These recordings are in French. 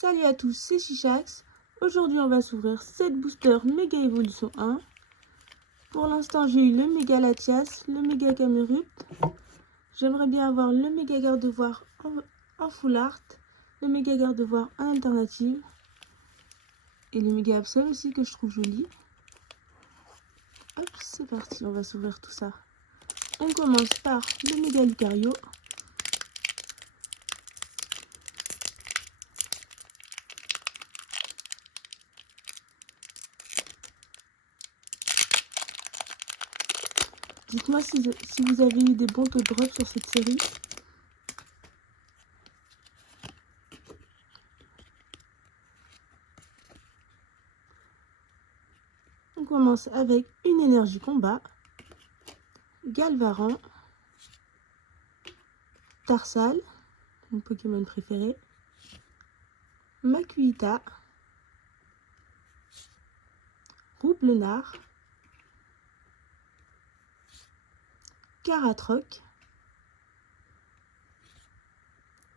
Salut à tous, c'est Chichax. Aujourd'hui, on va s'ouvrir 7 boosters Méga Évolution 1. Pour l'instant, j'ai eu le Méga Latias, le Méga Camerupt. J'aimerais bien avoir le Méga Gardevoir en full art, le Méga Gardevoir en alternative et le Méga Absol aussi que je trouve joli. Hop, c'est parti, on va s'ouvrir tout ça. On commence par le Méga Lucario. Dites-moi si vous avez eu des bons taux de drop sur cette série. On commence avec une énergie combat, Galvaran, Tarsal, mon Pokémon préféré, Makuhita, Roublenard, Caratroc,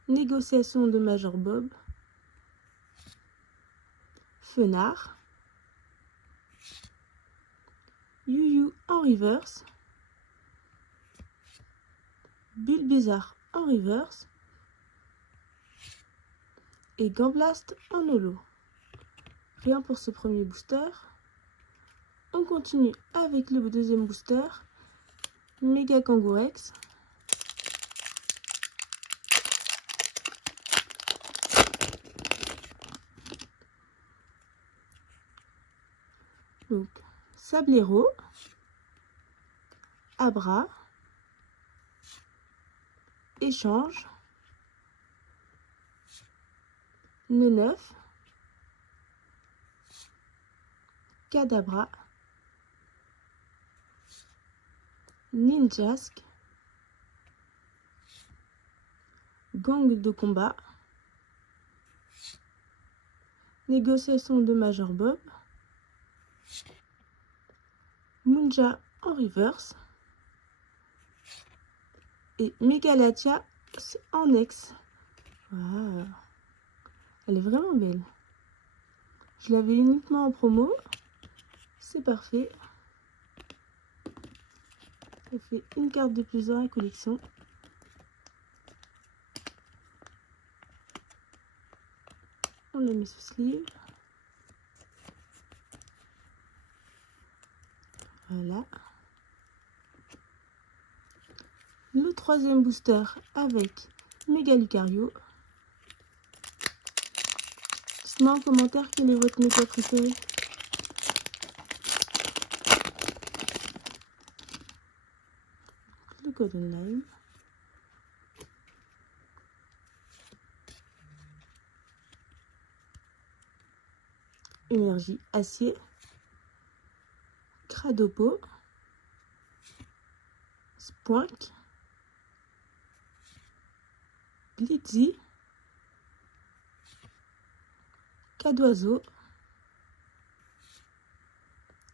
Négociation de Major Bob, Fenard, Yu-Yu en reverse, Bulbizarre en reverse et Gamblast en holo. Rien pour ce premier booster. On continue avec le deuxième booster, Méga Kangourex. Donc, Sablero, Abra, Échange, Neneuf, Kadabra, Ninjask, Gang de combat, Négociation de Major Bob, Munja en reverse et Megalatia en ex. Wow. Elle est vraiment belle. Je l'avais uniquement en promo. C'est parfait. Ça fait une carte de plus dans la collection. On la met sous sleeve. Voilà. Le troisième booster avec Méga Lucario. Dites-moi en commentaire quel est votre méga préféré. Le Golden Lime. Énergie acier. Cradopo. Spoink. Glitzy. Cadoiseau.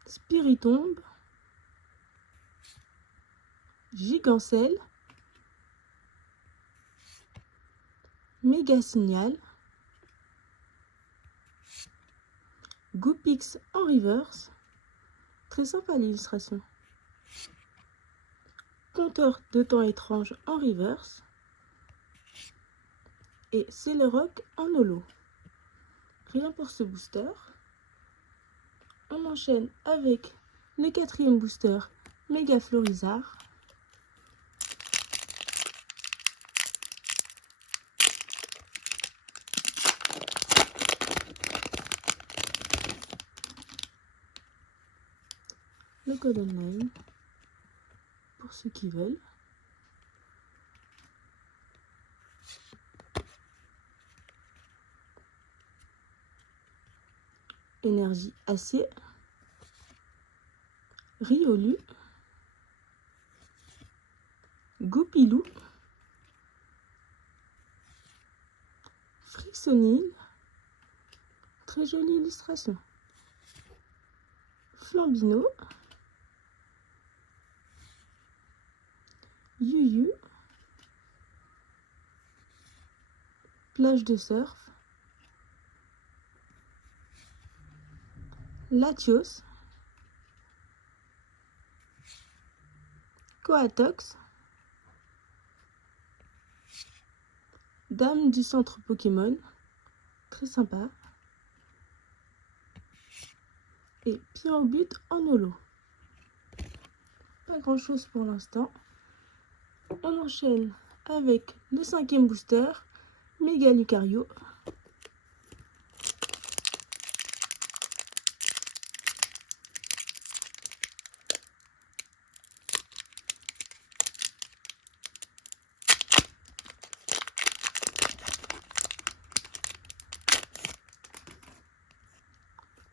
Spiritombe. Gigancelle. Méga Signal. Goopix en reverse. Très sympa l'illustration. Compteur de temps étrange en reverse. Et Celeroc en holo. Rien pour ce booster. On enchaîne avec le quatrième booster Méga Florizard. Le Golden Lime pour ceux qui veulent. Énergie acier. Riolu. Goupilou. Frissonil. Très jolie illustration. Flambino. Yu-Yu. Plage de surf. Latios, Coatox, Dame du centre Pokémon, très sympa, et Pyrobut en holo. Pas grand chose pour l'instant. On enchaîne avec le 5e booster, Méga Lucario.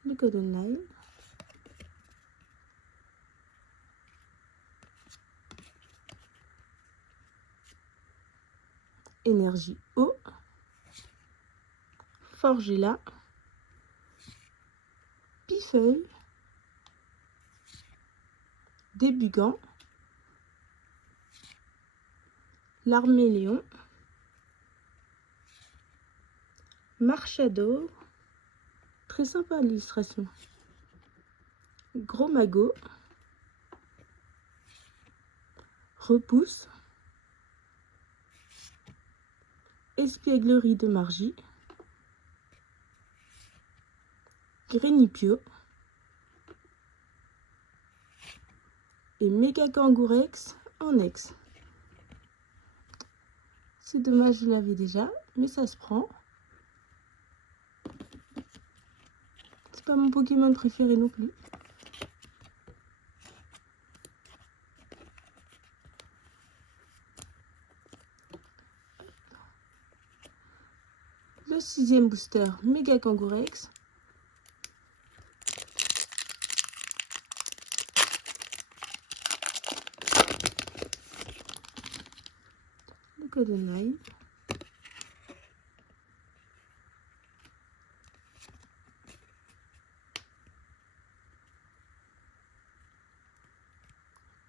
Le code online. Énergie eau. Forgilla. Pifeuille. Débugant. L'Arméléon. Marchado. Très sympa l'illustration. Gros Magot. Repousse. Espièglerie de Margie. Grénipio. Et Méga Kangourex en ex. C'est dommage, je l'avais déjà, mais ça se prend. C'est pas mon Pokémon préféré non plus. Le 6e booster, Méga Kangourex. Le code online.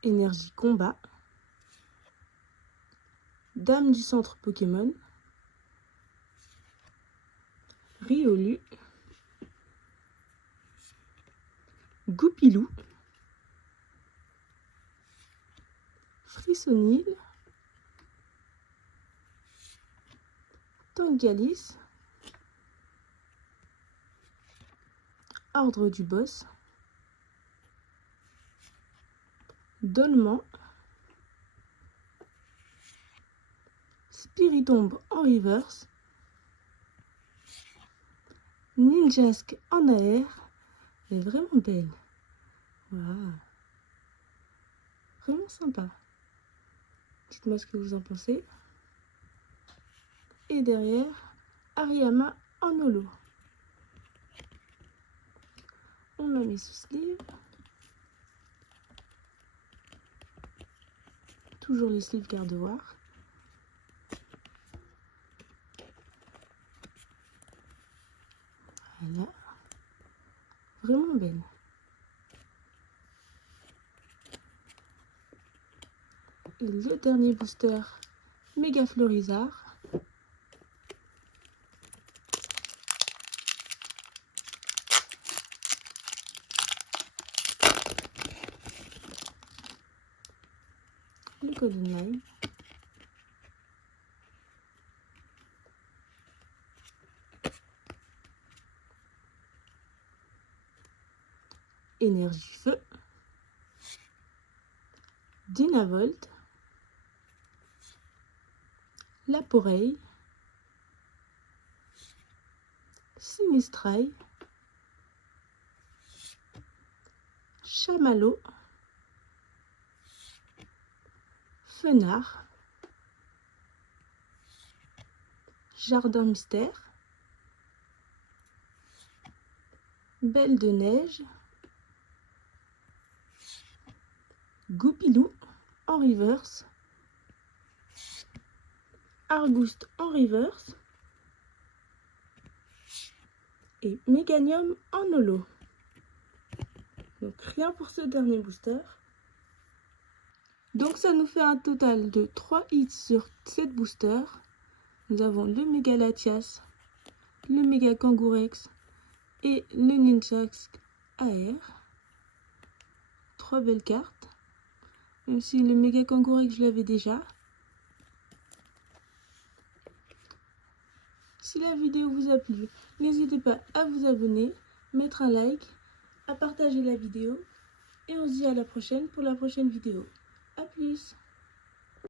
Énergie combat. Dame du centre Pokémon. Riolu. Goupilou. Frissonil. Tangalis. Ordre du boss. Dolman. Spiritomb en reverse. Ninjask en air. Elle est vraiment belle. Wow. Vraiment sympa. Dites-moi ce que vous en pensez. Et derrière, Ariama en holo. On la met sous sleeve. Toujours les sleeves gardevoir. Voilà. Vraiment belle. Et le dernier booster, Méga Florizard. Le code online. Énergie feu. Dynavolt. Laporeille. Sinistrail. Chamallow. Fenard. Jardin mystère. Belle de neige. Goupilou en reverse. Argouste en reverse. Et Méganium en holo. Donc rien pour ce dernier booster. Donc ça nous fait un total de 3 hits sur 7 boosters. Nous avons le Méga Latias, le Méga Kangourex et le Ninjask AR. 3 belles cartes. Même si le méga kangourou je l'avais déjà. Si la vidéo vous a plu, n'hésitez pas à vous abonner, mettre un like, à partager la vidéo. Et on se dit à la prochaine pour la prochaine vidéo. A plus!